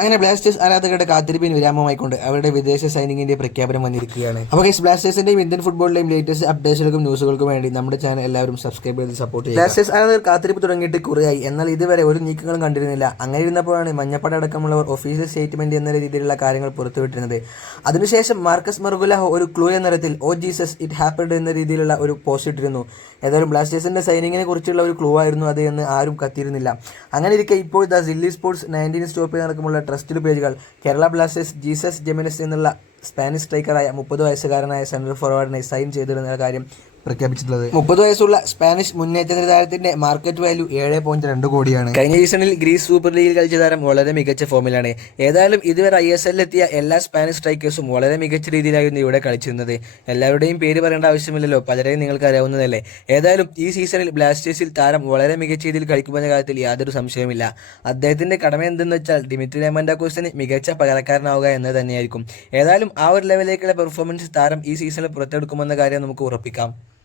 അങ്ങനെ ബ്ലാസ്റ്റേഴ്സ് ആരാധകരുടെ കാത്തിരിപ്പിന് വിരാമമായിക്കൊണ്ട് അവരുടെ വിദേശ സൈനികന്റെ പ്രഖ്യാപനം വന്നിരിക്കുകയാണ്. അപ്പോൾ ഗൈസ് ബ്ലാസ്റ്റേഴ്സിന്റെയും ഇന്ത്യൻ ഫുട്ബോളിലെയും ലേറ്റസ്റ്റ് അപ്ഡേറ്റുകൾക്കും ന്യൂസുകൾക്കും വേണ്ടി നമ്മുടെ ചാനൽ എല്ലാവരും സബ്സ്ക്രൈബ് ചെയ്ത് സപ്പോർട്ട് ചെയ്യുക. ബ്ലാസ്റ്റേഴ്സ് ആരാധകർ കാത്തിരിപ്പ് തുടങ്ങിയിട്ട് കുറേയായി. എന്നാൽ ഇതുവരെ ഒരു നീക്കങ്ങളും കണ്ടിരുന്നില്ല. അങ്ങനെ ഇരുന്നപ്പോഴാണ് മഞ്ഞപ്പട അടക്കമുള്ളവർ ഒഫീഷ്യൽ സ്റ്റേറ്റ്മെന്റ് എന്ന രീതിയിലുള്ള കാര്യങ്ങൾ പുറത്തുവിട്ടിരുന്നത്. അതിനുശേഷം മാർക്കസ് മർഗുല ഒരു ക്ലൂ എന്ന തരത്തിൽ ഓ ജീസസ് ഇറ്റ് ഹാപ്പഡ് എന്ന രീതിയിലുള്ള ഒരു പോസ്റ്റ് ഇട്ടിരുന്നു. ഏതായാലും ബ്ലാസ്റ്റേഴ്സിന്റെ സൈനിങ്ങിനെ കുറിച്ചുള്ള ഒരു ക്ലൂ ആയിരുന്നു അത് എന്ന് ആരും കത്തിയിരുന്നില്ല. അങ്ങനെ ഇരിക്കെ ഇപ്പോൾ ദ സില്ലി സ്പോർട്സ് നയന്റീൻ സ്റ്റോപ്പിൽ നടക്കുമുള്ള ട്രസ്റ്റഡ് പേജുകൾ. കേരള ബ്ലാസ്റ്റേഴ്സ് ജീസസ് ജെമിനസ് എന്നുള്ള സ്പാനിഷ് സ്ട്രൈക്കറായ മുപ്പത് വയസ്സുകാരനായ സെൻട്രൽ ഫോർവേഡിനെ സൈൻ ചെയ്തിരുന്ന കാര്യം പ്രഖ്യാപിച്ചിട്ടുള്ളത്. മുപ്പത് വയസ്സുള്ള സ്പാനിഷ് മുന്നേറ്റ താരത്തിന്റെ മാർക്കറ്റ് വാല്യൂ ഏഴ് പോയിന്റ് രണ്ട് കോടിയാണ്. കഴിഞ്ഞ സീസണിൽ ഗ്രീസ് സൂപ്പർ ലീഗിൽ കളിച്ച താരം വളരെ മികച്ച ഫോമിലാണ് ഏതായാലും ഇതുവരെ ഐ എസ് എല്ലിലെത്തിയ എല്ലാ സ്പാനിഷ് സ്ട്രൈക്കേഴ്സും വളരെ മികച്ച രീതിയിലായിരുന്നു ഇവിടെ കളിച്ചിരുന്നത്. എല്ലാവരുടെയും പേര് പറയേണ്ട ആവശ്യമില്ലല്ലോ പലരെയും നിങ്ങൾക്ക് അറിയാവുന്നതല്ലേ. ഏതായാലും ഈ സീസണിൽ ബ്ലാസ്റ്റേഴ്സിൽ താരം വളരെ മികച്ച രീതിയിൽ കളിക്കുമെന്ന കാര്യത്തിൽ യാതൊരു സംശയമില്ല അദ്ദേഹത്തിന്റെ കടമ എന്തെന്ന് വെച്ചാൽ ഡിമിത്രി ലെമൻഡാക്കോസിന് മികച്ച പകരക്കാരനാവുക എന്നത് തന്നെയായിരിക്കും. ഏതായാലും ആ ഒരു ലെവലിലേക്കുള്ള പെർഫോമൻസ് താരം ഈ സീസണിൽ പുറത്തെടുക്കുമെന്ന കാര്യം നമുക്ക് ഉറപ്പിക്കാം.